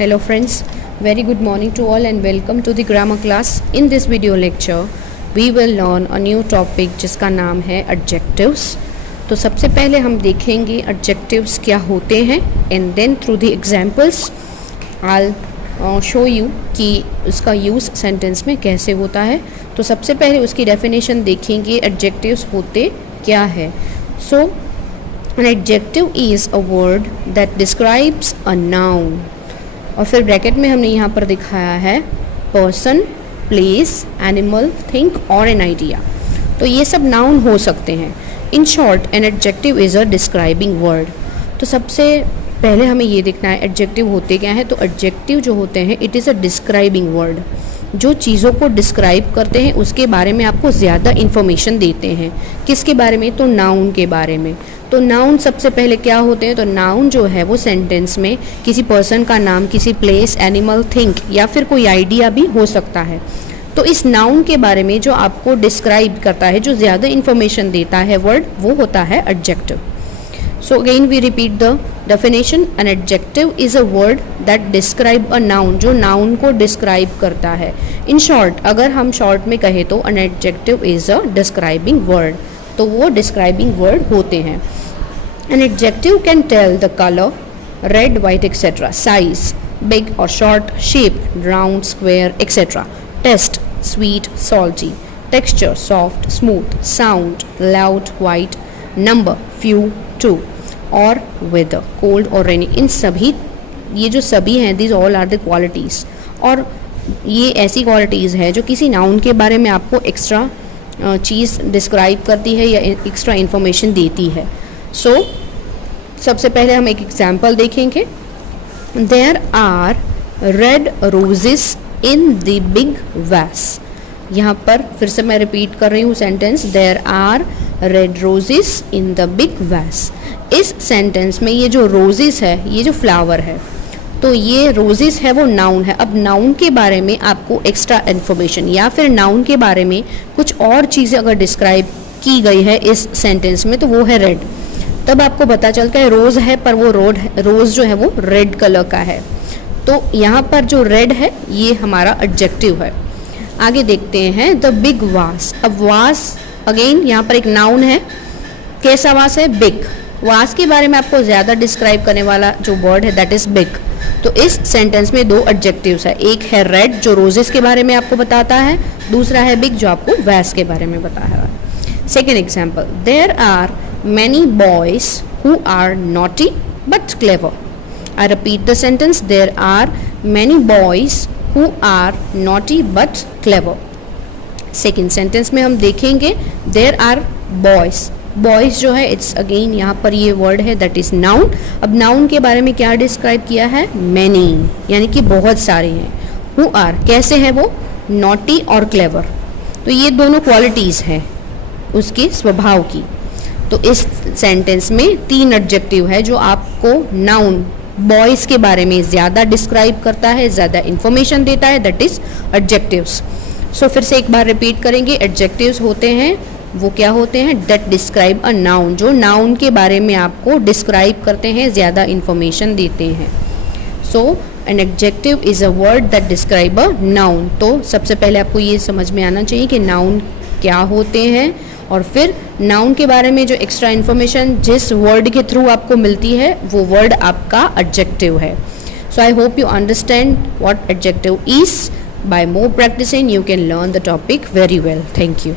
Hello friends, very good morning to all and welcome to the grammar class. In this video lecture, we will learn a new topic जिसका नाम है adjectives. तो सबसे पहले हम देखेंगे adjectives क्या होते हैं and then through the examples I'll show you कि उसका use sentence में कैसे होता है. तो सबसे पहले उसकी definition देखेंगे adjectives होते क्या है. So an adjective is a word that describes a noun. और फिर ब्रैकेट में हमने यहाँ पर दिखाया है पर्सन, प्लेस, एनिमल, थिंग और एन आइडिया. तो ये सब नाउन हो सकते हैं. In short N adjective is a describing word. तो सबसे पहले हमें ये देखना है एडजेक्टिव होते क्या हैं. तो एडजेक्टिव जो होते हैं it is a describing word. जो चीज़ों को डिस्क्राइब करते हैं उसके बारे में आपको ज़्यादा इन्फॉर्मेशन देते हैं. किसके बारे में? तो नाउन के बारे में. तो नाउन सबसे पहले क्या होते हैं? तो नाउन जो है वो सेंटेंस में किसी पर्सन का नाम, किसी प्लेस, एनिमल, थिंग या फिर कोई आइडिया भी हो सकता है. तो इस नाउन के बारे में जो आपको डिस्क्राइब करता है, जो ज़्यादा इन्फॉर्मेशन देता है वर्ड, वो होता है adjective. So again we repeat the definition. An adjective is a word that describe a noun, जो noun को describe करता है. In short, अगर हम short में कहें तो an adjective is a describing word. तो वो describing word होते हैं. An adjective can tell the color, red, white, etc. Size, big or short, shape, round, square, etc. Taste, sweet, salty. Texture, soft, smooth. Sound, loud, white. Number, few, two. और weather, cold और rainy. इन सभी, ये जो सभी हैं, this all are the qualities. और ये ऐसी क्वालिटीज़ है जो किसी नाउन के बारे में आपको एक्स्ट्रा चीज़ डिस्क्राइब करती है या एक्स्ट्रा इन्फॉर्मेशन देती है. सो सबसे पहले हम एक एग्जाम्पल देखेंगे. There are red roses in the big vase. यहाँ पर फिर से मैं रिपीट कर रही हूँ sentence. There are red roses in the big vase. इस सेंटेंस में ये जो रोजेस है, ये जो फ्लावर है, तो ये रोजेस है वो नाउन है. अब नाउन के बारे में आपको एक्स्ट्रा इन्फॉर्मेशन या फिर नाउन के बारे में कुछ और चीज़ें अगर डिस्क्राइब की गई है इस सेंटेंस में, तो वो है रेड. तब आपको पता चलता है रोज़ है पर वो रोज़ जो है वो रेड कलर का है. तो यहाँ पर जो रेड है ये हमारा एडजेक्टिव है. आगे देखते हैं द बिग वास. अब वास अगेन यहाँ पर एक नाउन है. कैसा वास है? बिग. वास के बारे में आपको ज़्यादा डिस्क्राइब करने वाला जो वर्ड है दैट इज़ बिग. तो इस सेंटेंस में दो एडजेक्टिव्स है. एक है रेड जो रोजेस के बारे में आपको बताता है, दूसरा है बिग जो आपको वैस के बारे में बताया है. Second example. There are many boys who are naughty but clever. I repeat the sentence. There are many boys who are naughty but clever. Second sentence में हम देखेंगे देयर आर बॉयज. बॉयज जो है इट्स अगेन यहाँ पर ये word है that is noun. अब नाउन के बारे में क्या डिस्क्राइब किया है? मैनी, यानी कि बहुत सारे हैं. हु आर, कैसे है वो? नॉटी और क्लेवर. तो ये दोनों क्वालिटीज़ हैं उसके स्वभाव की. तो इस सेंटेंस में तीन एडजेक्टिव है जो आपको नाउन बॉयज़ के बारे में ज़्यादा डिस्क्राइब करता है, ज़्यादा इंफॉर्मेशन देता है, दैट इज़ एडजेक्टिव्स. सो फिर से एक बार रिपीट करेंगे. एडजेक्टिव्स होते हैं वो क्या होते हैं? दैट डिस्क्राइब अ नाउन, जो नाउन के बारे में आपको डिस्क्राइब करते हैं, ज़्यादा इन्फॉर्मेशन देते हैं. So an adjective is a word that describe a noun. तो सबसे पहले आपको ये समझ में आना चाहिए कि नाउन क्या होते हैं और फिर नाउन के बारे में जो एक्स्ट्रा इन्फॉर्मेशन जिस वर्ड के थ्रू आपको मिलती है वो वर्ड आपका एडजेक्टिव है. So I hope you understand what adjective is. By more practicing you can learn the topic very well. Thank you.